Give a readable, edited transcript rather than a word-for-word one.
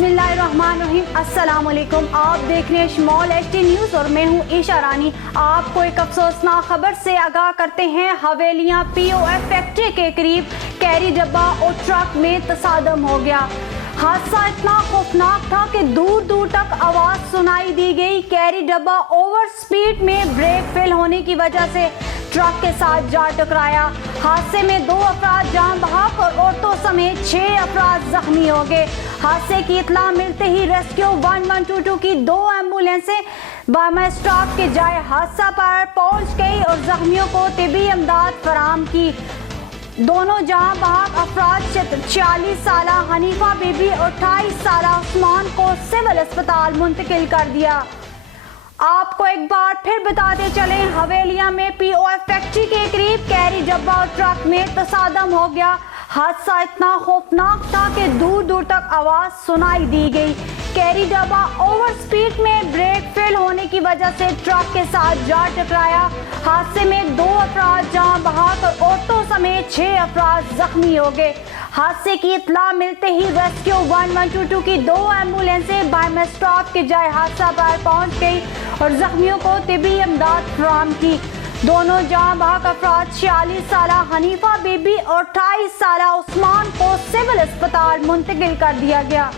बिस्मिल्लाहिर्रहमानिर्रहीम। अस्सलाम वालेकुम। आप देख रहे हैं स्मॉल एचडी न्यूज़ और मैं हूं ईशा रानी। आपको एक अफसोसनाक खबर से आगाह करते हैं। हवेलियां पीओएफ फैक्ट्री के करीब कैरी डब्बा और ट्रक में तसादम हो गया। हादसा इतना खौफनाक था कि दूर दूर तक आवाज सुनाई दी गई। कैरी डब्बा ओवर स्पीड में ब्रेक फेल होने की वजह से ट्रक के साथ जा टकराया। हादसे में 2 अफराद जान बहक और औरतों समेत 6 अफराद जख्मी हो गए। हादसे की इत्तला मिलते ही रेस्क्यू 1122 की 2 एम्बुलेंसें बामा स्टॉप के जाए हादसा पर पहुंच गई और जख्मियों को तिबी इमदाद फराहम की। दोनों जहां बहक अफराद 46 साला हनीफा बीबी और 28 साला उस्मान को सिविल अस्पताल मुंतकिल कर दिया। आपको एक बार फिर बताते चलें, हवेलियां में पीओएफ फैक्ट्री के करीब कैरी डब्बा और ट्रक में तसादम हो गया। हादसा इतना खौफनाक था कि दूर दूर तक आवाज सुनाई दी गई। कैरी डब्बा ओवर स्पीड में ब्रेक फेल होने की वजह से ट्रक के साथ जा टकराया। हादसे में 2 अफराद जान बहक और औरतों समेत 6 अफराद जख्मी हो गए। हादसे की इत्तला मिलते ही रेस्क्यू 1122 की 2 एम्बुलेंसें बामा स्टॉप के जाए हादसा पर पहुंच गई और जख्मियों को तिबी इमदाद फराहम की। दोनों जान बहक अफराद 46 साला हनीफा बीबी और 28 साला उस्मान को सिविल अस्पताल मुंतकिल कर दिया गया।